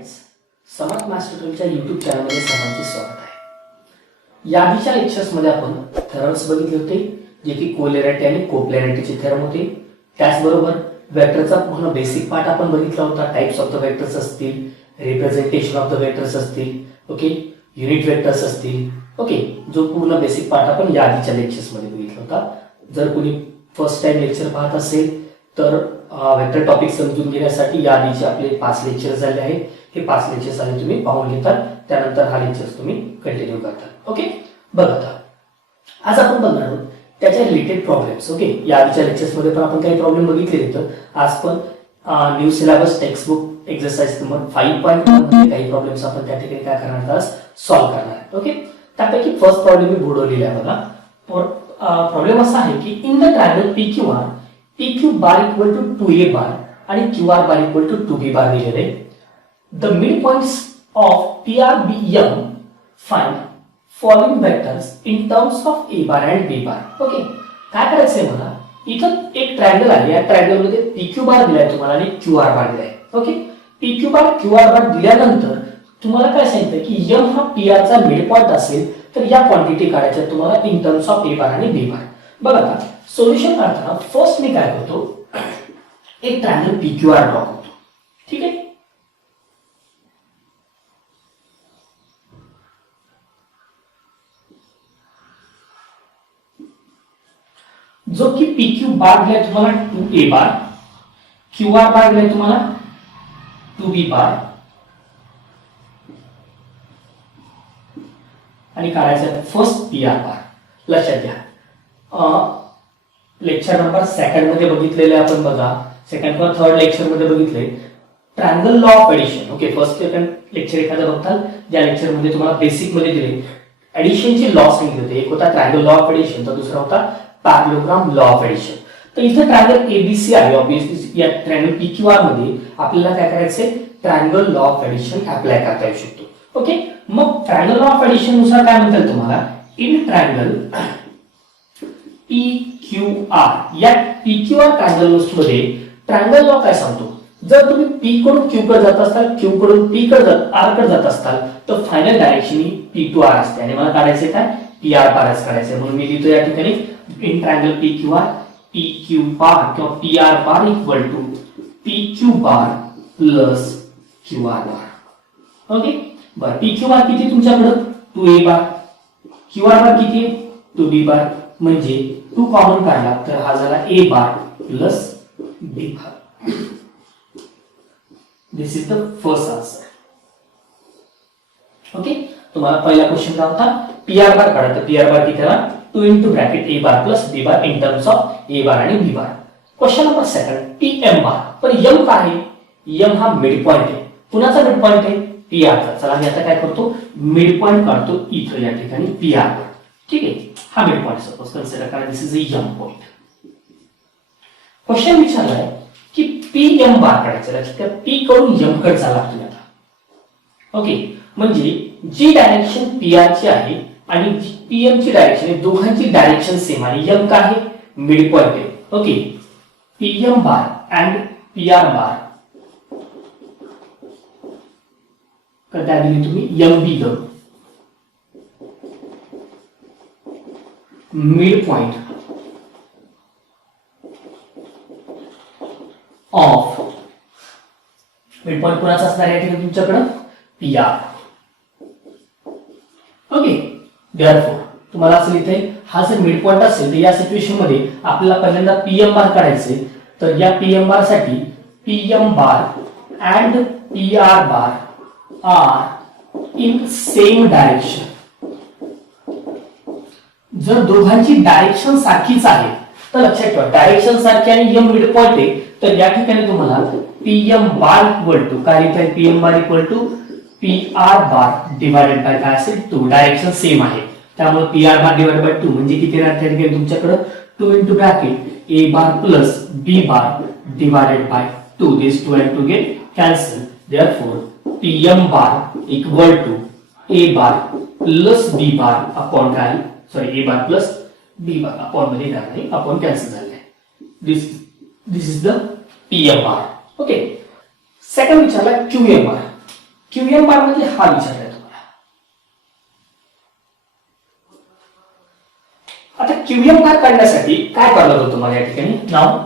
Friends, समर्थ master YouTube चॅनलमध्ये सर्वांचे स्वागत आहे. याआधीच्या लेक्चर्समध्ये आपण थेरम्स बघितले होते, जे की कोलेरिटी आणि कोप्लॅरिटीचे थेरम होते. त्याचबरोबर वेक्टरचा पूर्ण बेसिक पार्ट आपण बघितला होता. टाइप्स ऑफ द वेक्टर्स असतील, रिप्रेझेंटेशन ऑफ द वेक्टर्स असतील, ओके, युनिट वेक्टर्स असतील, ओके, जो पूर्ण बेसिक पार्ट आपण याआधीच्या लेक्चर्समध्ये बघितला होता. जर कोणी फर्स्ट टाइम लेक्चर पाहत असेल तर वेक्टर टॉपिक समजून घेण्यासाठी याआधीचे आपले 5 लेक्चर झाले आहेत. हे 5 लेक्चर्स आले तुम्ही पाहून घेतात, त्यानंतर हा लेक्चर्स तुम्ही कंटिन्यू करता. ओके, बघा आता आज आपण बघणार आहोत त्याच्या रिलेटेड प्रॉब्लेम्स. ओके, याआधीच्या लेक्चर्समध्ये पण आपण काही प्रॉब्लेम बघितले होते. आज पण new syllabus textbook exercise number 5.1 मध्ये काही प्रॉब्लेम्स आपण त्या ठिकाणी काय करणार आहोत, सॉल्व्ह करणार आहे. ओके, त्यापैकी फर्स्ट प्रॉब्लेम मी बुडवलेला आहे. बघा, प्रॉब्लेम असा आहे की in the triangle PQR PQ bar equal to 2A bar आणि QR bar equal to 2B bar दिलेले. The mid points of PRBM find following vectors in terms of A bar and B bar. Okay, काय करायचंय मला, इथं एक triangle आहे. या triangle मध्ये PQ बार दिलाय तुम्हाला आणि QR बार दिलाय. ओके, PQ बार QR बार दिल्यानंतर तुम्हाला काय सांगितलं की M हा PR चा मिड पॉइंट असेल तर या क्वांटिटी काढायच्या तुम्हाला in terms of A bar आणि B बार. बघा आता सोल्युशन करताना फर्स्ट मी काय करतो, एक ट्रायंगल PQR ड्रॉ करतो. ठीक आहे, जो की PQ बार दिलाय तुम्हाला 2A बार, QR बार दिलाय तुम्हाला 2B बार आणि काढायचा फर्स्ट PR बार. लक्षात घ्या, लेक्चर नंबर 2 मध्ये बघितलेले आपण. बघा, सेकंड किंवा थर्ड लेक्चर मध्ये बघितले triangle law of addition. Okay, first second lecture एखादं बघताल, ज्या लेक्चर मध्ये तुम्हाला बेसिक मध्ये दिले एडिशनचे लॉ सांगितले होते. एक होता ट्रायंगल लॉ ऑफ एडिशन, तर दुसरा होता पॅरलोग्राम लॉ ऑफ एडिशन. तर इथे ट्रायंगल ABC आहे. ऑब्वियसली या ट्रायंगल PQR मध्ये आपल्याला काय करायचंय, triangle law of addition apply करता येऊ शकतो. ओके, मग ट्रायंगल लॉ ऑफ एडिशन नुसार काय म्हणतात तुम्हाला, इन ट्रायंगल PQR या PQR ट्रायंगल मध्ये ट्रायंगल लॉ काय सांगतो, जर तुम्ही P कडून Q कडे जात असताल, Q कडून P कडे R कडे जात असताल तर final direction he P to R असते आणि मला काढायचे काय, PR बारच काढायचे. म्हणून मी लिहितो या ठिकाणी in triangle PQR PQ bar किंवा PR bar equal to PQ bar plus QR bar. Okay, बरं, PQ बार किती तुमच्याकडे 2A बार, QR बार किती 2B बार, म्हणजे 2 कॉमन काढला तर हा झाला A bar plus B bar. This is the first answer. Okay, तुम्हाला पहिला क्वेश्चन काय होता, PR बार काढा. तर PR बार किती आला, 2 into bracket A bar plus B bar in terms of A bar आणि B बार. क्वेश्चन नंबर 2 PM बार. पण M काय आहे, M हा मिड पॉइंट आहे. कुणाचा मिड पॉइंट आहे, PR चा. चला मी आता काय करतो, मिड पॉइंट काढतो इथं या ठिकाणी PR वर. ठीक आहे, हा मिड पॉइंट सपोज कन्सिडर करा. This is a M point. Question विचारलाय की PM बार काढायचा. लक्षात घ्या, P कडून M कडे जायला लागतो आता. ओके, म्हणजे जी डायरेक्शन PR ची आहे आणि PM ची डायरेक्शन आहे, दोघांची डायरेक्शन सेम आणि M काय आहे, मिड पॉइंट आहे. Okay, PM bar and PR बार काय दिली तुम्ही, MB the mid point of, mid point कोणाचा असणार आहे या तुमच्याकडे, PR. ओके, देयरफॉर तुम्हाला असं लिहिता येईल, हा जर मिड पॉइंट असेल तर या सिच्युएशन मध्ये आपल्याला पहिल्यांदा PM बार काढायचे. तर या PM बार साठी PM bar and PR bar are in same direction. जर दोघांची डायरेक्शन सारखीच आहे तर लक्षात ठेवा, डायरेक्शन सारखी आणि M मिड पॉइंट आहे, तर या ठिकाणी तुम्हाला PM बार इक्वल टू काय लिहिता येईल, PM bar equal to PR bar divided by काय असेल 2. डायरेक्शन सेम आहे त्यामुळे PR बार डिवाइडेड बाय 2 म्हणजे किती राहते तुमच्याकडे, 2 into bracket A bar plus B bar divided by 2. This 2 and 2 get cancel. Therefore PM bar equal to A bar plus B bar upon काय, sorry A bar plus B bar upon मध्ये काय नाही, upon cancel झाले. This is the PM bar. Okay, second विचारला QM bar. QM bar म्हणजे हा विचारलाय तुम्हाला. आता QM बार काढण्यासाठी काय करावं लागतं तुम्हाला या ठिकाणी? नाव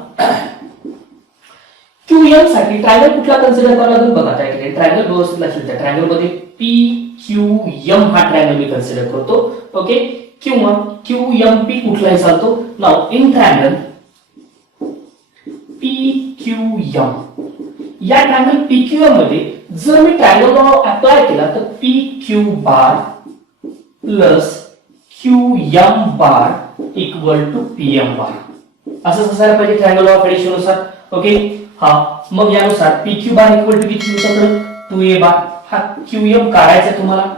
QM साठी ट्रायंगल कुठला कन्सिडर करावा लागेल बघा. त्या ठिकाणी ट्रायंगल व्यवस्थित लक्षात घ्या. ट्रायंगल मध्ये PQM हा ट्रायंगल मी कन्सिडर करतो. ओके, किंवा QMP कुठलाही चालतो. नाव इन ट्रायंगल PQM, या ट्रायंगल PQM मध्ये जर मी ट्रायंगल लॉ अप्लाय केला तर PQ bar plus QM bar equal to PM bar असं असायला पाहिजे ट्रायंगल लॉ ऑफ एडिशन नुसार. ओके, हा मग यानुसार PQ बार इक्वल टू किती तुमच्याकडे 2A बार. हा QM काढायचा तुम्हाला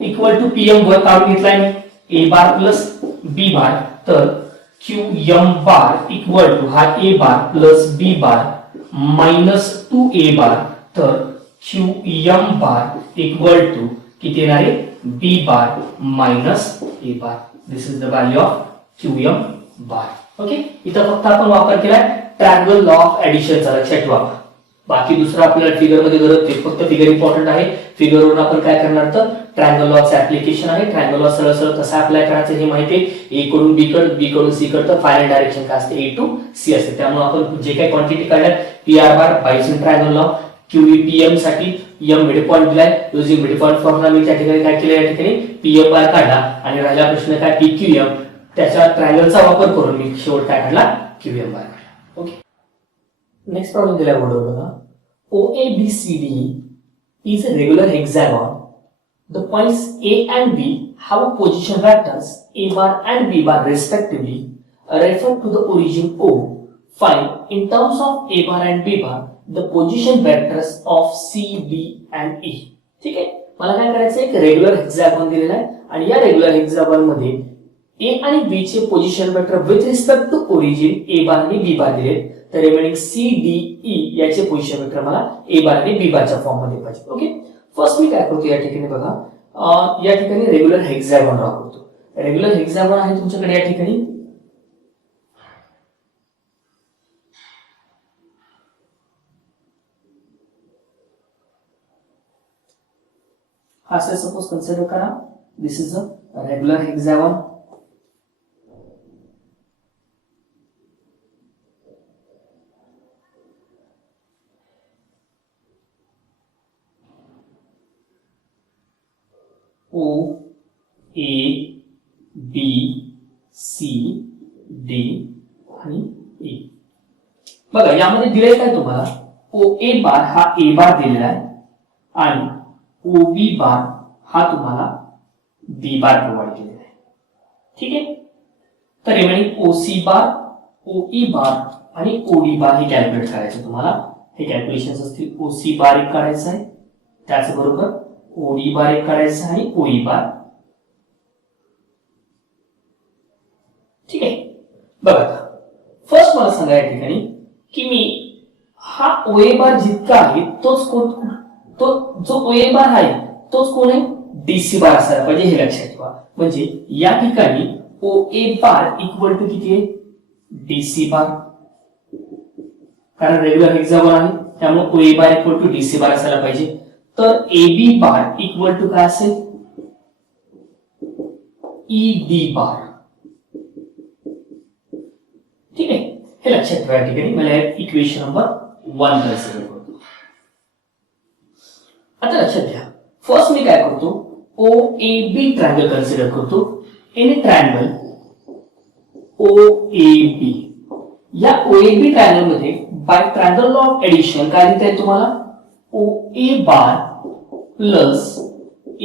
इक्वल टू PM वर काढून घेतलाय मी A bar plus B bar. तर QM बार इक्वल टू हा A bar plus B bar minus 2A बार. तर QM बार इक्वल टू किती येणार आहे? B bar minus A bar. This is the value of QM bar. Okay, इथं फक्त आपण वापर केलाय ट्रायंगल लॉ ऑफ एडिशनचा, लक्षात ठेवा. बाकी दुसरं आपल्याला फिगर मध्ये गरज नाही, फक्त फिगर इम्पॉर्टंट आहे. फिगरवरून आपण काय करणार तर ट्रायंगल लॉचं ऍप्लिकेशन आहे. ट्रायंगल लॉ सरळ सरळ कसा अप्लाय करायचं हे माहिती आहे. ए कडून बी कडे, बी कडून सी कडे, तर फायनल डायरेक्शन काय असते? A टू C असते. त्यामुळे आपण जे काही क्वांटिटी काढल्या PR बार बायसेंट ट्रायंगल लॉ QEPM साठी M मिड पॉइंट दिलाय. युजिंग मिड पॉइंट फॉर्म्युला मी त्या ठिकाणी काय केलं, या ठिकाणी PM बार काढला आणि राहिला प्रश्न काय PQM, त्याच्या ट्रायंगलचा वापर करून मी शेवट काय काढला? QM बार काढला. ओके, नेक्स्ट प्रॉब्लेम दिला बोर्डवर बघा. OABCD is a regular hexagon. The points A and B have a position vectors A bar and B bar respectively refer to the origin O. Find in terms of A bar and B bar the position vectors of C, D and E. ठीक आहे, मला काय करायचं आहे? एक regular hexagon दिलेला आहे आणि या रेग्युलर हेक्सागॉन मध्ये A आणि B चे position vector with respect to origin A bar आणि B बार दिले. तर रिमेनिंग C, D, E याचे पोझिशन वेक्टर मला A बार आणि B बारच्या फॉर्म मध्ये पाहिजे. ओके, फर्स्ट मी काय करतो या ठिकाणी बघा, या ठिकाणी रेग्युलर हेक्सागॉन वापरतो. रेग्युलर हेक्सागॉन आहे तुमच्याकडे या ठिकाणी. हा से सपोज कन्सिडर करा, this is a regular hexagon. O A B C D आणि E. बघा यामध्ये दिले काय तुम्हाला? OA बार हा A बार दिलेला आहे आणि OB बार हा तुम्हाला B बार प्रोव्हाइड केलेला आहे. ठीक आहे, तर रिमेनिंग OC बार, OE बार आणि OD बार हे कॅल्क्युलेट करायचं तुम्हाला. हे कॅल्क्युलेशन्स असतील. OC बार एक काढायचं आहे, त्याचबरोबर OD बार एक काढायचा आणि OE बार. ठीक आहे, बघा फर्स्ट मला सांगा या ठिकाणी की मी हा OA बार जितका आहे तोच कोण, तो जो OA बार आहे तोच कोण आहे? DC बार असायला पाहिजे, हे लक्षात ठेवा. म्हणजे या ठिकाणी OA बार इक्वल टू किती आहे? DC बार. कारण रेग्युलर हेक्सागॉन आहे त्यामुळे OA bar equal to DC bar असायला पाहिजे. तर AB बार इक्वल टू काय असेल? ED बार. ठीक आहे, हे लक्षात ठेवा. या ठिकाणी मला इक्वेशन नंबर 1 कन्सिडर करतो. आता लक्षात घ्या, फर्स्ट मी काय करतो? OAB ट्रायंगल कन्सिडर करतो. इन ट्रायंगल OAB, या OAB ट्रायंगल मध्ये by triangle law of addition काय लिहिता येईल तुम्हाला? OA bar plus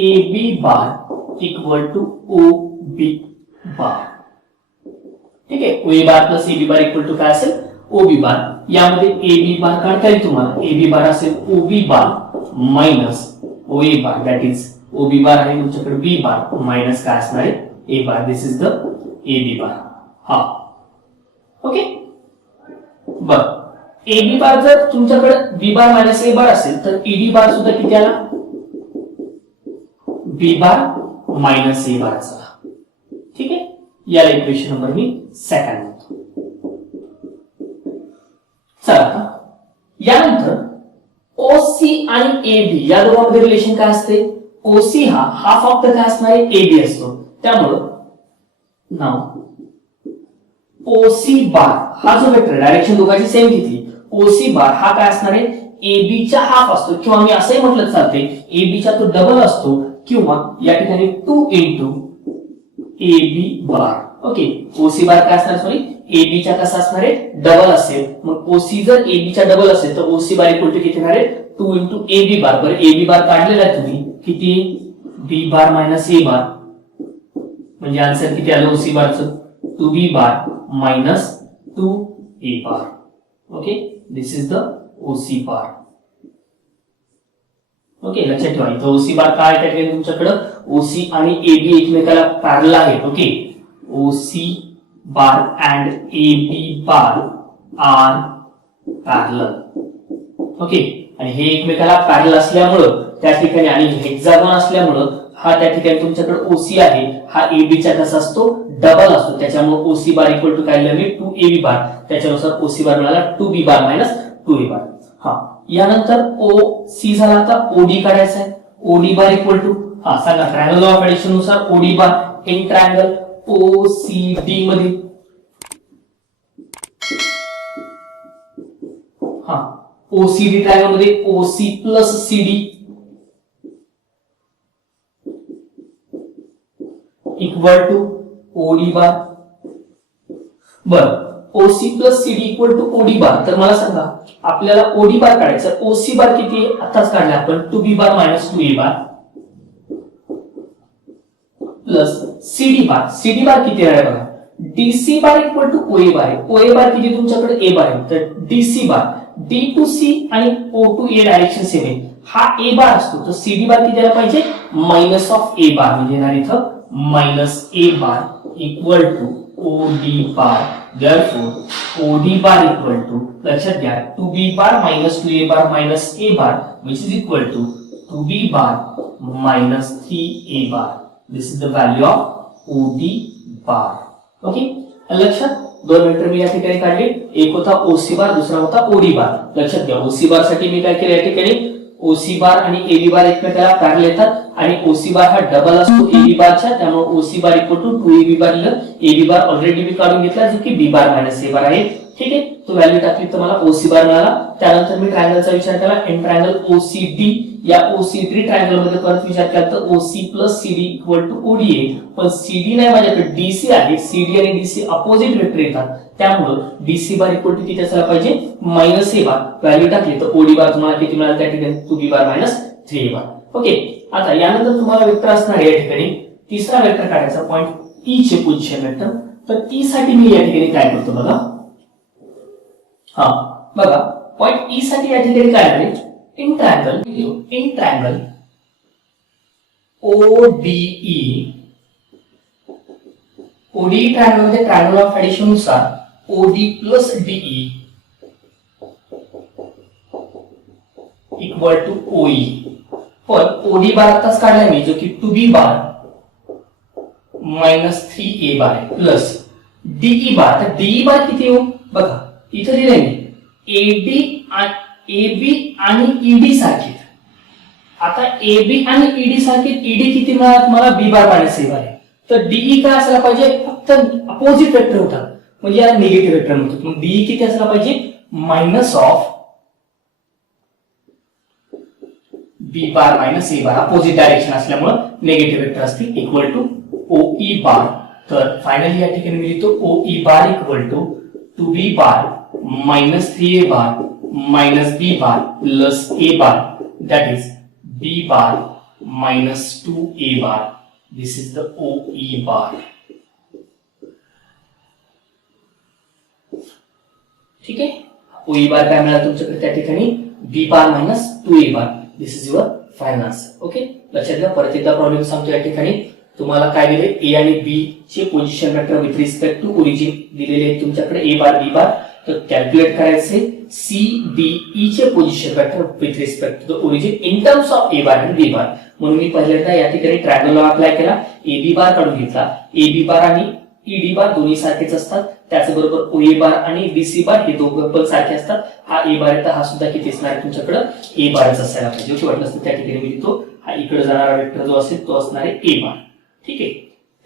AB bar equal to OB bar. ठीक आहे, OA bar plus AB bar equal to काय असेल? OB बार. यामध्ये AB बार काढता येईल तुम्हाला. AB बार असेल OB bar minus OA bar, that is OB बार आहे तुमच्याकडे B बार माइनस काय असणार आहे? A bar. This is the AB बार. हा, ओके, बर. AB बार जर तुमच्याकडे B बार मायनस A बार असेल तर ED बार सुद्धा किती आला? B बार मायनस A बार झाला. ठीक आहे, याला इक्वेशन नंबर मी सेकंड म्हणतो. चला आता यानंतर OC आणि ए बी या दोघांमध्ये रिलेशन काय असते? ओसी हा फक्त काय असणार आहे? ए बी असतो. त्यामुळं नाव ओसी बार हा जो वेक्टर डायरेक्शन दोघांची सेम घेतली, ओसी बार हा काय असणार आहे? ए बी च्या हाफ असतो, किंवा मी असंही म्हटलं चालते ए बी चा तो डबल असतो, किंवा या ठिकाणी 2 into A B bar. Okay, OC bar काय असणार? सॉरी, ए बी च्या कसा असणार आहे? डबल असेल. मग ओसी जर ए बी च्या डबल असेल तर ओसी बार इक्वल टू किती येणार आहे? 2 इंटू ए बी बार. बरं, ए बी बार काढलेला आहे तुम्ही, किती? बी बार मायनस ए बार, म्हणजे आन्सर किती आलं ओसी बारचं? 2b bar minus 2a bar. Okay, this is the OC bar. Okay, लक्षात ठेवा इथं ओसी बार काय आहे? त्याकडे तुमच्याकडे ओसी आणि ए बी एकमेकाला पॅरलल आहेत. Okay, OC bar and A B bar are parallel. Okay, आणि हे एकमेकाला पॅरलल असल्यामुळं त्या ठिकाणी आणि हेक्सागॉन असल्यामुळं हा त्या ठिकाणी तुमच्याकडे ओसी आहे हा ए बी चा कसा असतो? डबल असतो. त्याच्यामुळे ओसी बार इक्वल टू काय लिहिलं मी? 2ab बार. त्याच्यानुसार ओसी बार मिळाला 2b बार मायनस 2a बार. हा, यानंतर ओ सी झाला. आता ओडी काढायचा आहे. ओडी बार इक्वल टू सांगा ट्रायंगल ऑफ एडिशन नुसार OD bar in triangle O C D मध्ये ओसीडी ट्रायंगल मध्ये OC plus CD equal to OD bar. बर, OC plus CD equal to OD bar. तर मला सांगा आपल्याला ओडी बार काढायचं. ओसी बार किती आहे? आताच काढला आपण 2b बार मायनस 2a बार प्लस सीडी बार. सीडी बार किती आहे बघा? डीसी बार इक्वल टू ओए बार आहे. ओए बार किती तुमच्याकडे? ए बार आहे. तर DC bar D to C आणि O to A direction same आहे. हा ए बार असतो, तर सीडी बार किती द्यायला पाहिजे? मायनस ऑफ ए बार, म्हणजे येणार इथं minus A bar equal to OD bar. Therefore OD bar equal to, लक्षात घ्या, 2b bar minus 2a bar minus a bar which is equal to 2b bar minus 3a bar. This is the value of OD bar. Okay, लक्षात दोन vector मी या ठिकाणी काढले. एक होता OC बार, दुसरा होता ओडी बार. लक्षात घ्या, ओसी बार साठी मी काय केलं या ठिकाणी? ओसी बार आणि एबी बार एकमेकाला पॅरलल येतात आणि ओसी बार हा डबल असतो एबी बारच्या, त्यामुळे OC bar equal to 2ab bar लिहिलं. एबी बार ऑलरेडी मी काढून घेतला जो की बी बार मायनस ए बार आहे. ठीक आहे, तो व्हॅल्यू टाकली तर मला ओसी बार मिळाला. त्यानंतर मी ट्रायंगलचा विचार केला, एन ट्रायंगल ओसीडी. या ओसीडी ट्रायंगल मध्ये परत विचार केला तर OC plus CD equal to OD आहे. पण सीडी नाही, माझ्याकडे डीसी आहे. सीडी आणि डीसी अपोजिट वेक्टर येतात, त्यामुळे डीसी बार इक्वल टू किती असायला पाहिजे? Minus A bar. व्हॅल्यू टाकली तर ओडी बार तुम्हाला किती मिळालं? त्या ठिकाणी 2b बार मायनस 3a बार. ओके, आता यानंतर तुम्हाला वेक्टर असणार आहे या ठिकाणी तिसरा वेक्टर काढायचा, पॉइंट ई चे पोझिशन वेक्टर. तर ई साठी मी या ठिकाणी काय करतो बघा. बघा, पॉइंट ई साठी या ठिकाणी काय आहे? In triangle ODE. ODE triangle मध्ये ट्रायंगल ऑफ एडिशन नुसार OD plus DE equal to OE. पण ओडी बार आताच काढलाय मी, जो की 2b बार मायनस 3a बार आहे प्लस डीई बार. तर डीई बार किती येऊ बघा, इथे लिहिलंय मी एडी एबी आणि ईडी सारखे. आता एबी आणि ईडी सारखे, ईडी किती मिळाला तुम्हाला? बी बार मायनस ए बार आहे. तर डीई काय असायला पाहिजे? फक्त अपोजिट वेक्टर होता, म्हणजे याला निगेटिव्ह वेक्टर म्हणतात. मग डीई किती असायला पाहिजे? Minus of B bar minus A bar. Opposite direction असल्यामुळे निगेटिव्ह वेक्टर असतील, इक्वल टू ओई बार. तर फायनली या ठिकाणी मी लिहितो OE bar equal to 2b bar minus 3a bar minus b bar plus a bar, that is b bar minus 2a bar. This is the OE bar. ठीक आहे, ओई बार काय मिळाला तुमच्याकडे त्या ठिकाणी? b bar minus 2a bar. This is your final answer. Okay, लक्षात घ्या. परत एकदा प्रॉब्लेम सांगतो. या ठिकाणी तुम्हाला काय दिले? ए आणि बी चे position vector with respect to origin दिलेले आहेत तुमच्याकडे, ए बार बी बार. तर कॅल्क्युलेट करायचे सी डी ई चे position vector with respect to the origin in terms of A bar आणि बी बार. म्हणून मी पहिल्यांदा या ठिकाणी ट्रायंगल लॉ अप्लाय केला, ए बी बार काढून घेतला. ए बी बार आणि ईडी बार दोन्ही सारखेच असतात. त्याचबरोबर ओए बार आणि बीसी बार हे दोघं पण सारखे असतात. हा ए बार आहे तर हा सुद्धा किती असणार आहे तुमच्याकडे ए बारच असायला पाहिजे. ओके, वाटलं असतं त्या ठिकाणी मी लिहितो हा इकडे जाणारा वेक्टर जो असेल तो असणार आहे ए बार. ठीक आहे,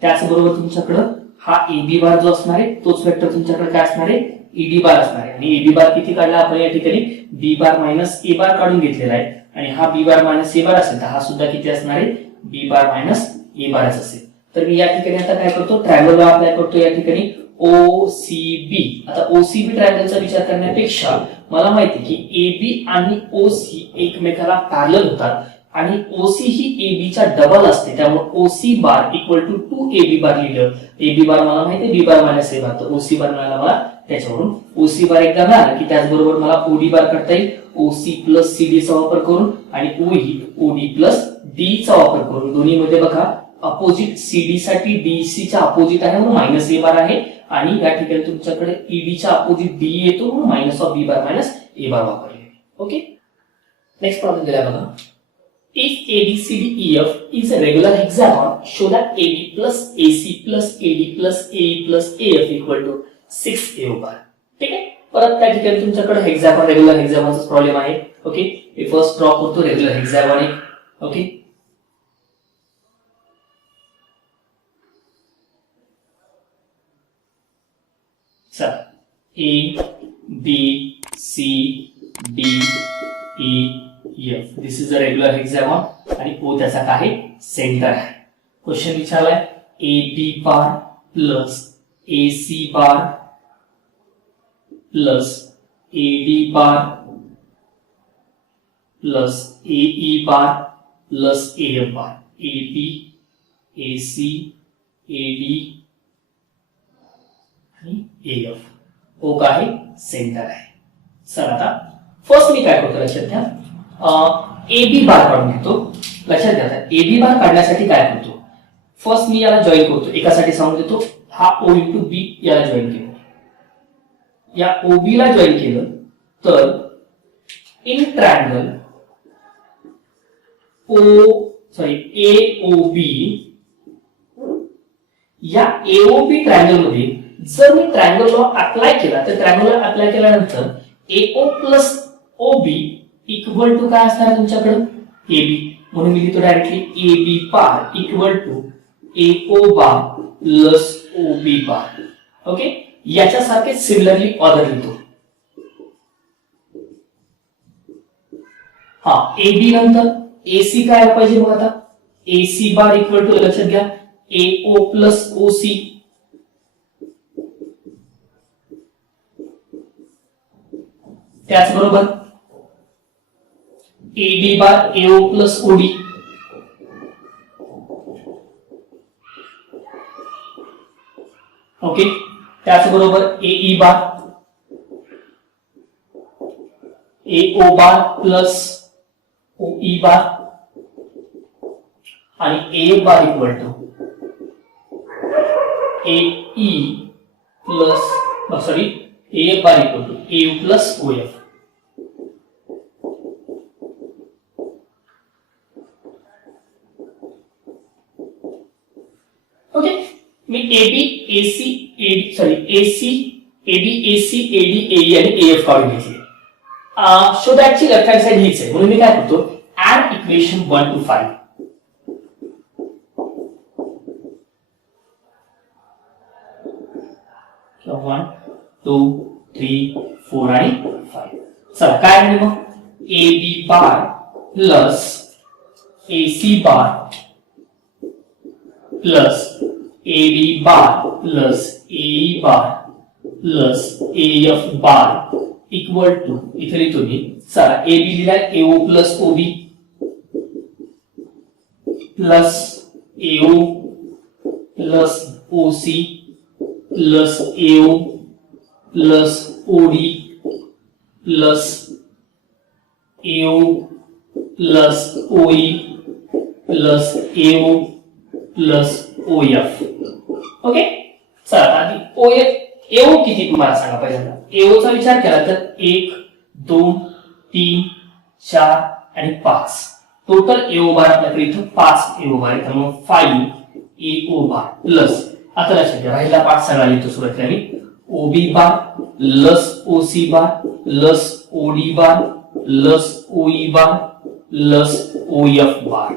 त्याचबरोबर तुमच्याकडं हा एबी बार जो असणार आहे तोच वेक्टर तुमच्याकडे काय असणार आहे ईडी बार असणार आहे. आणि एबी बार किती काढला आपण या ठिकाणी बी बार मायनस ए बार काढून घेतलेला आहे. आणि हा बी बार मायनस ए बार असेल तर हा सुद्धा किती असणार आहे बी बार मायनस ए बारच असेल. तर मी या ठिकाणी आता काय करतो ट्रायंगल लॉ अप्लाय करतो या ठिकाणी ओसीबी. आता ओसीबी ट्रायंगलचा विचार करण्यापेक्षा मला माहिती की एबी आणि ओसी एकमेकाला पॅरलल होतात आणि ओसी ही एबी च्या डबल असते. त्यामुळे OC bar equal to 2ab bar लिहिलं. एबी बार मला माहिती आहे बी बार मायनस ए बार, तर ओसी बार मिळाला मला. त्याच्यावरून ओसी बार एकदा मिळाला की त्याचबरोबर मला ओडी बार करता येईल ओसी प्लस सीडी चा वापर करून आणि ओही ओडी प्लस डी चा वापर करून. दोन्ही मध्ये बघा अपोजिट सीडी साठी डीसी च्या अपोजिट आहे म्हणून मायनस ए बार आहे आणि या ठिकाणी तुमच्याकडे ईडी च्या अपोजिट डी येतो म्हणून minus of B bar minus A bar वापरले. ओके, नेक्स्ट प्रॉब्लेम दिला बघा. If ABCDEF is a regular hexagon, show that AB plus AC plus AD plus AE plus AF equal to 6 AO bar. ठीक आहे, परत त्या ठिकाणी तुमच्याकडे hexagon regular हेक्सागॉनचा प्रॉब्लेम आहे. ओके, मी फर्स्ट ड्रॉ करतो रेग्युलर हेक्सागॉन. ओके, चला A B C D E F. This is a regular hexagon आणि O त्याचा काय आहे सेंटर आहे. क्वेश्चन विचारलाय A B bar plus A C bar plus A D bar plus A E bar plus A F bar. A B A C A D आणि A F. O काय आहे centre आहे. चला आता first मी काय करतो लक्षात घ्या ए बी बार काढून घेतो. लक्षात घ्या ए बी बार काढण्यासाठी काय करतो फर्स्ट मी याला जॉईन करतो. एकासाठी सांगून देतो हा ओ इंटू बी याला जॉईन केलं. या ओबी ला जॉईन केलं तर इन ट्रायंगल एओबी या एओबी ट्रायंगल मध्ये जर मी ट्रायंगल लॉ अप्लाय केला तर ट्रायंगल लॉ अप्लाय केल्यानंतर AO plus OB equal to काय असणार तुमच्याकडे एबी. म्हणून मी लिहितो directly A B bar equal to AO bar plus OB bar. Okay, याच्यासारखे सिमिलरली ऑर्डर लिहितो. हा एबी नंतर एसी काय पाहिजे मग आता एसी बार इक्वल टू लक्षात घ्या एओ प्लस ओसी. त्याचबरोबर AD bar AO plus OD. Okay, त्याचबरोबर AE bar AO bar plus OE bar आणि A bar equal to AE plus sorry A bar equal to AU plus of. Okay, मी AB AC AD sorry AC AB AC AD AE आणि AF काढून घेतले. So that ची left hand side हीच आहे म्हणून मी काय करतो ऍड इक्वेशन 1 to 5. So 1 2 3 4 आणि 5. चला काय म्हणजे मग A B bar plus A C bar plus A D bar plus A bar plus A F bar equal to इथे लिहितो मी. चला ए बी लिहिलाय A O plus O B plus A O plus O C plus A O plus O D plus A O plus O E plus A O plus of. Okay, चला आधी of AO किती तुम्हाला सांगा पहिल्यांदा. एओ चा विचार केला तर 1 2 3 4 आणि 5 टोटल एओ बार आपल्याकडे इथं 5 एओ बार आहे. त्यामुळे 5 एओ बार प्लस आता लक्षात घ्या, राहिला पार्ट सगळा लिहितो सुरुवातीला मी. ओबी बार plus OC bar plus OD bar plus OE bar plus of bar.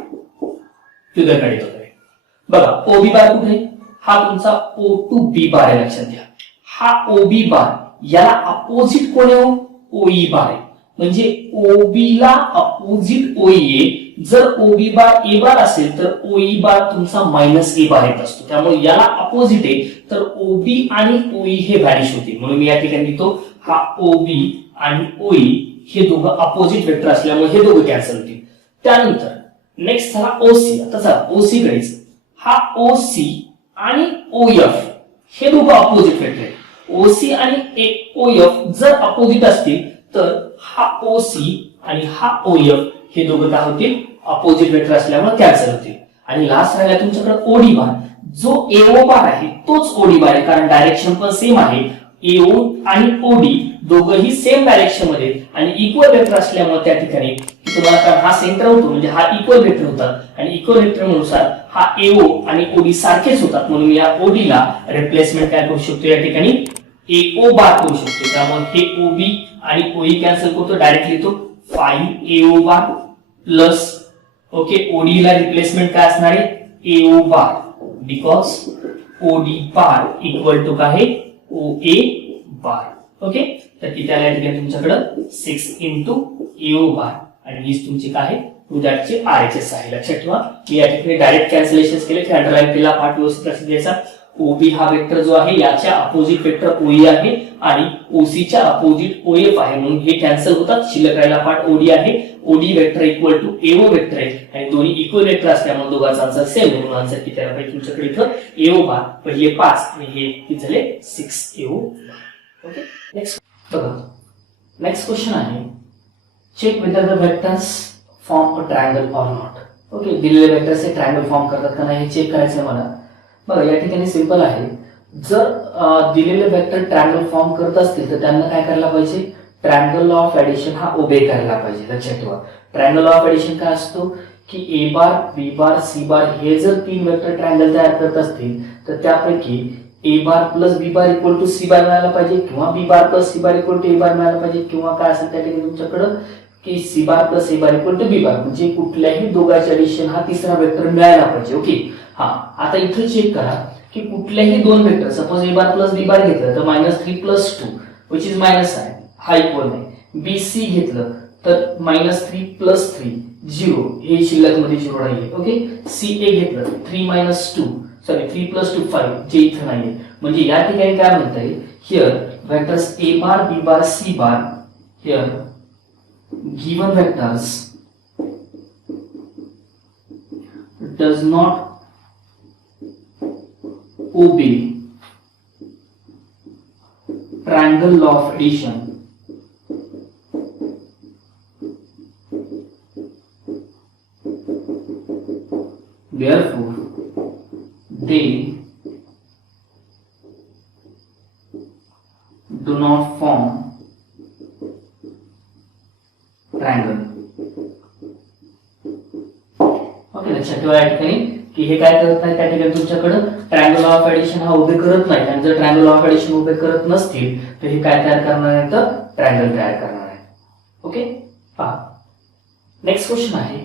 Figure कडे बघा, ओबी बार कुठे, हा तुमचा ओ टू बी बार आहे, लक्षात घ्या. हा ओबी बार याला अपोजिट कोण आहे, ओई बार आहे. म्हणजे ओबी ला अपोजिट ओई आहे. जर ओबी बार ए बार असेल तर ओई बार तुमचा मायनस ए बार येत असतो. त्यामुळे याला अपोजिट आहे, तर ओबी आणि ओई हे व्हॅनिश होते. म्हणून मी या ठिकाणी लिहितो, हा ओबी आणि ओई हे दोघं अपोजिट वेक्टर असल्यामुळे हे दोघं कॅन्सल होतील. त्यानंतर नेक्स्ट झाला ओसी. आता चला ओसी कडेच, हा ओसी आणि ओएफ हे दोघं अपोजिट वेक्टर आहेत. ओसी आणि ओएफ जर अपोजिट असतील तर हा ओसी आणि हा ओएफ हे दोघं काय होतील, अपोजिट वेक्टर असल्यामुळे कॅन्सल होतील. आणि लास्ट राहिला तुमच्याकडे ओडी बार. जो एओ बार आहे तोच ओडी बार आहे, कारण डायरेक्शन पण सेम आहे. एओ आणि ओडी दोघंही सेम डायरेक्शन मध्ये आणि इक्वल वेक्टर असल्यामुळे त्या ठिकाणी तुम्हाला, कारण हा सेंटर होतो म्हणजे हा इक्वल वेक्टर होतात आणि इक्वल वेक्टर नुसार हा एओ आणि ओडी सारखेच होतात. म्हणून या ओडीला रिप्लेसमेंट काय करू शकतो, या ठिकाणी एओ बार करू शकतो. त्यामुळे हे ओबी आणि ओई कॅन्सल करतो, डायरेक्टली तो 5 AO bar plus okay OD ला रिप्लेसमेंट काय असणार आहे, AO bar, because OD bar equal to काय आहे, ओ ए बार. ओके, तर किती आल्या ठिकाणी तुमच्याकडे 6 इंटू एओ बार आणि हीच तुमची काय आहे, टू दॅटची आरएचएस आहे. लक्षात ठेवा, मी या ठिकाणी डायरेक्ट कॅन्सलेशन केले की अंडरलाईन केला, पार्ट व्यवस्थित लक्षात द्यायचा. ओबी हा वेक्टर जो आहे याच्या अपोजिट वेक्टर ओई आहे आणि ओसीच्या अपोजिट ओएफ आहे, म्हणून हे कॅन्सल होतात. शिल्लक राहिला पार्ट ओडी आहे. OD vector equal to AO vector आहे आणि दोन्ही इक्वल वेक्टर असल्यामुळे दोघांचा आन्सर सेम. म्हणून आन्सर किती आला पाहिजे तुमच्याकडे, इथं एओ बार पहिले 5 आणि हे किती झाले 6 एओ. ओके, नेक्स्ट बघा, नेक्स्ट क्वेश्चन आहे, check whether the vectors form a triangle or not. Okay, दिलेले वेक्टर्स हे ट्रायंगल फॉर्म करतात का नाही हे चेक करायचं आहे मला. बघा, या ठिकाणी सिंपल आहे, जर दिलेले वेक्टर ट्रायंगल फॉर्म करत असतील तर त्यांना काय करायला पाहिजे, ट्रायंगल लॉ ऑफ एडिशन हा ओबे करायला पाहिजे. लक्षात ठेवा, ट्रायंगल लॉ ऑफ एडिशन काय असतो की ए बार बी बार सी बार हे जर तीन वेक्टर ट्रायंगल तयार करत असतील तर त्यापैकी A bar plus B bar equal to C bar मिळायला पाहिजे, किंवा B bar plus C bar equal to A bar मिळायला पाहिजे, किंवा काय असेल त्या ठिकाणी तुमच्याकडं की C bar plus A bar equal to B bar, म्हणजे कुठल्याही दोघांचे एडिशन हा तिसरा वेक्टर मिळायला पाहिजे. ओके, हा आता इथे चेक करा की कुठल्याही दोन वेक्टर, सपोज ए बार प्लस बी बार घेतलं तर -3 + 2 विच इज मायनस आहे, हा इक्वल नाही. बी सी घेतलं तर -3 + 3 0, हे शिल्लक मध्ये 0 नाहीये. ओके, सी ए घेतलं 3 - 2 3 + 2 5, जे इथं नाहीये. म्हणजे या ठिकाणी काय म्हणता येईल, here vectors A bar B bar C bar, here given vectors does not obey triangle law of addition. Therefore, they do not form triangle. Okay, लक्षात ठेवा या ठिकाणी की हे काय करत नाही, त्या ठिकाणी तुमच्याकडे ट्रायंगल ऑफ एडिशन हा उभे करत नाही. आणि जर ट्रायंगल ऑफ एडिशन उभे करत नसतील तर हे काय तयार करणार आहे, तर ट्रायंगल तयार करणार आहे. ओके, पहा नेक्स्ट क्वेश्चन आहे,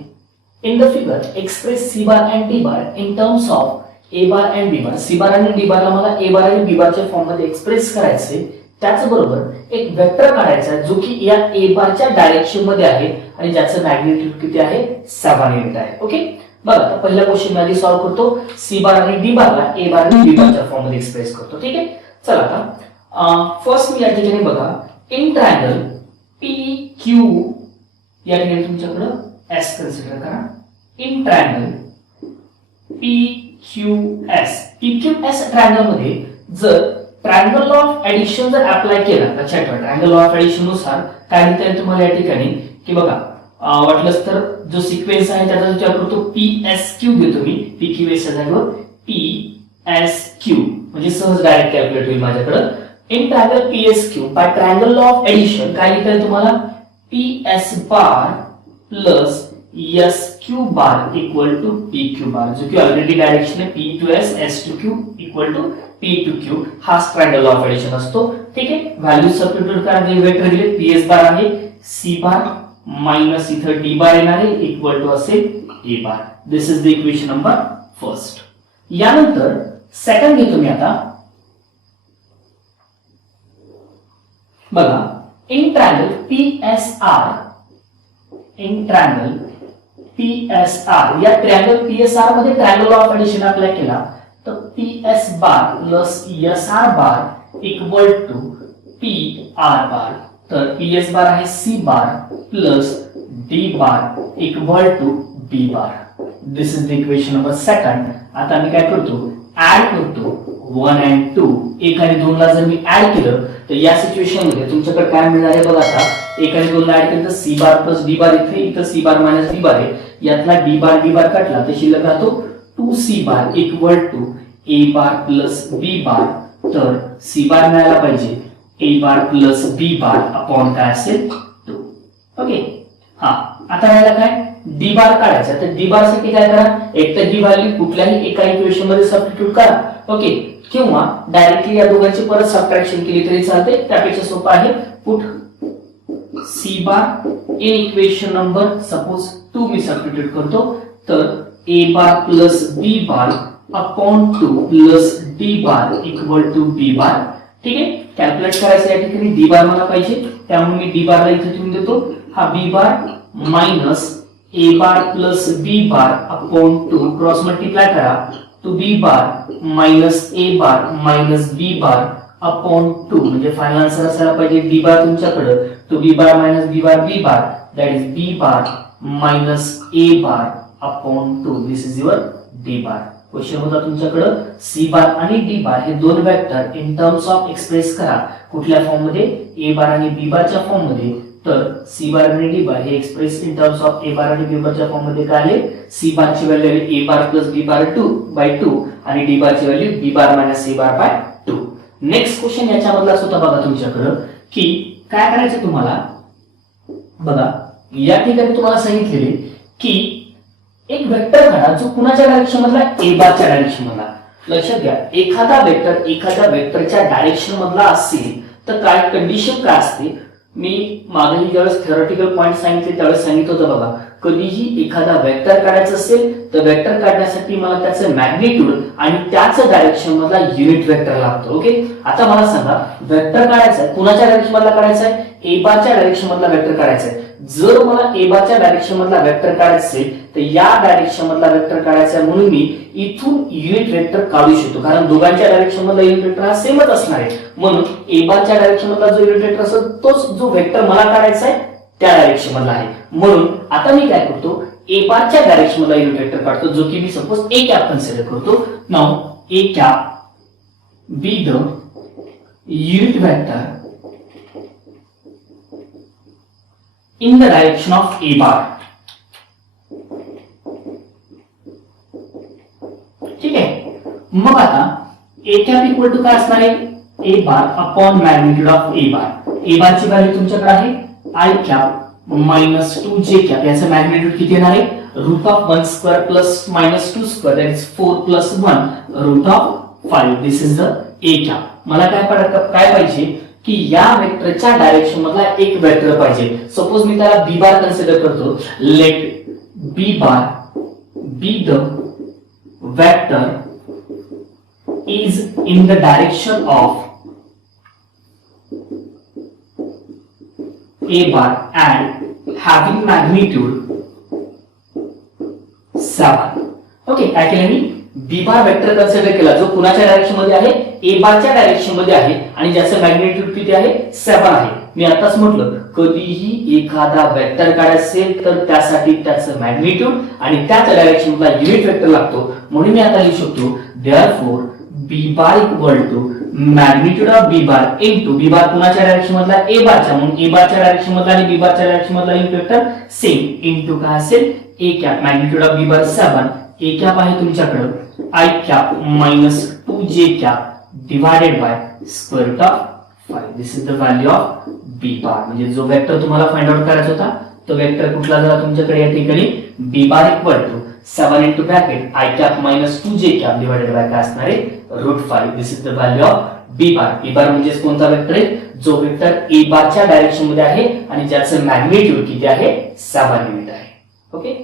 in the figure express C bar and D bar in terms of A bar and B bar. C bar आणि डी बारला मला ए बार आणि बी बारच्या फॉर्म मध्ये एक्सप्रेस करायचे. त्याचबरोबर एक वेक्टर काढायचा जो की या ए बारच्या डायरेक्शन मध्ये आहे आणि ज्याचं मॅग्निट्यूड किती आहे, 7 युनिट आहे. ओके, बघा आता पहिला क्वेश्चन मध्ये सॉल्व्ह करतो. सी बार आणि डी बारला ए बार आणि बी बारच्या फॉर्म मध्ये एक्सप्रेस करतो. ठीक आहे, चला आता फर्स्ट मी या ठिकाणी बघा, इन ट्रायंगल पी क्यू, या ठिकाणी तुमच्याकडे एस कन्सिडर करा. In triangle P Q S, P Q S triangle मध्ये जर ट्रायंगल लॉ ऑफ एडिशन जर अप्लाय केला, लक्षात ठेवा ट्रायंगल लॉ ऑफ एडिशन नुसार काय लिहिता येईल तुम्हाला या ठिकाणी की बघा, वाटलंच तर जो सिक्वेन्स आहे त्याचा विचार करतो, पी एस क्यू घेतो मी, पी क्यू एस जागेवर पी एस क्यू, म्हणजे सहज डायरेक्ट कॅल्क्युलेट होईल माझ्याकडे. In triangle P S Q by triangle law of addition काय लिहिता येईल तुम्हाला, P S bar plus S Q bar equal to P Q bar, जो की ऑलरेडी डायरेक्शन आहे P to S, S to Q equal to P to Q, हा triangle of addition असतो. ठीक आहे, व्हॅल्यू सबस्टिट्यूट करा, जे वेक्टर दिले पी एस बार आहे सी बार मायनस इथं डी बार येणार आहे इक्वल टू असेल A bar. This is the equation number first. यानंतर सेकंड घेतो मी आता. बघा, in triangle PSR, in triangle PSR, या ट्रायंगल PSR मध्ये ट्रायंगल ऑफ एडिशन अप्लाय केला तर PS bar plus SR bar equal to PR bar. तर PS बार आहे C bar plus D bar equal to B bar. This is the equation number second. आता मी काय करतो, add करतो 1 and 2. 1 आणि 2 ला जर मी ऍड केलं तर या सिच्युएशन मध्ये तुमच्याकडे काय मिळणार आहे बघा. आता 1 आणि 2 ला ऍड केलं तर C bar plus D bar, इथं C bar minus D bar आहे, यातला D बार कटला तर शिल्लक राहतो 2C bar equal to A bar plus B bar. तर C बार मिळायला पाहिजे A bar plus B bar upon काय असेल 2. ओके, हा आता राहिला काय D बार काढायचा. तर D बार साठी काय करा, एक तर ही व्हॅल्यू कुठल्याही एका इक्वेशन मध्ये सबस्टिट्यूट करा. ओके, किंवा डायरेक्टली या दोघांची परत सबट्रॅक्शन केली तरी चालते, त्यापेक्षा सोपं आहे put C bar in equation number suppose 2 मी सबस्टिट्यूट करतो. तर A bar plus B bar upon 2 plus D bar equal to B bar. ठीक आहे, कॅल्क्युलेट करायचं या ठिकाणी D बार मला पाहिजे, त्यामुळे मी D बारला इथे ठेवून देतो. हा B bar minus A bar plus B bar upon 2 cross multiply करा two B bar minus A bar minus B bar upon 2, म्हणजे फायनल आन्सर असायला पाहिजे D बार तुमच्याकडे two B bar minus B bar B bar, that is B bar minus A bar upon 2. This is your D bar. Question होता तुमच्याकडे C bar आणि D bar हे दोन vector in terms of express करा. कुठल्या form मध्ये, A bar आणि B बारच्या फॉर्म मध्ये. तर C बार आणि D बार हे express in terms of A bar आणि B बारच्या फॉर्म मध्ये काय आले, C बार ची व्हॅल्यू आहे A bar plus B bar 2/2 आणि D बार ची value B bar minus A bar by 2. Next question याच्यामधलाच होता बघा तुमच्याकडे, की काय करायचं तुम्हाला. बघा, या ठिकाणी तुम्हाला सांगितलेले की एक वेक्टर काढा जो कुणाच्या डायरेक्शन मधला, A बारच्या डायरेक्शन मधला. लक्षात घ्या, एखादा वेक्टर एखाद्या वेक्टरच्या डायरेक्शन मधला असेल तर काय कंडिशन काय असते. मी मागेही ज्यावेळेस थेरॉटिकल पॉइंट सांगितले त्यावेळेस सांगितलं होतं बघा, कधीही एखादा वेक्टर काढायचं असेल तर वेक्टर काढण्यासाठी मला त्याचं मॅग्निट्यूड आणि त्याच डायरेक्शन मधला युनिट वेक्टर लागतो. ओके, आता मला सांगा वेक्टर काढायचा आहे, कुणाच्या डायरेक्शन मधला काढायचा आहे, A बारच्या डायरेक्शन मधला वेक्टर काढायचा आहे. जर मला A बारच्या डायरेक्शन मधला वेक्टर काढायचा असेल तर या डायरेक्शन मधला वेक्टर काढायचा आहे, म्हणून मी इथून युनिट वेक्टर काढू शकतो, कारण दोघांच्या डायरेक्शन मधला युनिट वेक्टर हा सेमच असणार आहे. म्हणून A बारच्या डायरेक्शन मधला जो युनिट वेक्टर असेल तोच जो वेक्टर मला काढायचा आहे त्या डायरेक्शन मधला आहे. म्हणून आता मी काय करतो, A बारच्या डायरेक्शन मधला युनिट वेक्टर काढतो, जो की मी सपोज A कॅप कन्सिडर करतो. Now A cap be the unit vector in the direction of A bar. ठीक आहे, मग आता A कॅप इक्वल टू काय असणार आहे, A bar upon magnitude of A bar. A bar ची व्हॅल्यू तुमच्याकडे आहे I cap minus 2J cap. याचं मॅग्निट्यूड किती येणार आहे, root of 1 square plus minus 2 square, that is 4 plus 1 root of 5. This is the A cap. मला काय पाहिजे की या वेक्टरच्या डायरेक्शन मधला एक वेक्टर पाहिजे. सपोज मी त्याला B बार कन्सिडर करतो. Let B bar be the vector is in the direction of A bar and having magnitude 7. Okay, काय केलं मी B बार वेक्टर कन्सिडर केला जो कुणाच्या डायरेक्शन मध्ये आहे, A बारच्या डायरेक्शन मध्ये आहे आणि ज्याचं मॅग्निट्यूड किती आहे 7 आहे. मी आताच म्हटलं कधीही एखादा वेक्टर काढायचा असेल तर त्यासाठी त्याचं मॅग्निट्यूड आणि त्याच डायरेक्शन मधला युनिट वेक्टर लागतो. म्हणून मी आता लिहू शकतो therefore B bar equal to magnitude of B bar into B bar कुणाच्या डायरेक्शन मधला A बारच्या, म्हणून A बारच्या डायरेक्शन मधला आणि B बारच्या डायरेक्शन मधला युनिट वेक्टर सेम इनटू काय असेल A cap magnitude of B bar 7. A cap आहे तुमच्याकडे I cap minus 2J cap divided by square root of 5. This is the value of B bar. म्हणजे जो vector तुम्हाला find out करायचा होता तो वेक्टर कुठला झाला तुमच्याकडे या ठिकाणी B bar equal to 7 into bracket I cap minus 2 जे कॅप डिवाइडेड बाय काय असणार आहे √5. This is the value of B bar. B bar म्हणजे कोणता वेक्टर आहे जो वेक्टर ए बारच्या डायरेक्शन मध्ये आहे आणि ज्याचं मॅग्निट्यूड किती आहे 7 युनिट आहे. ओके.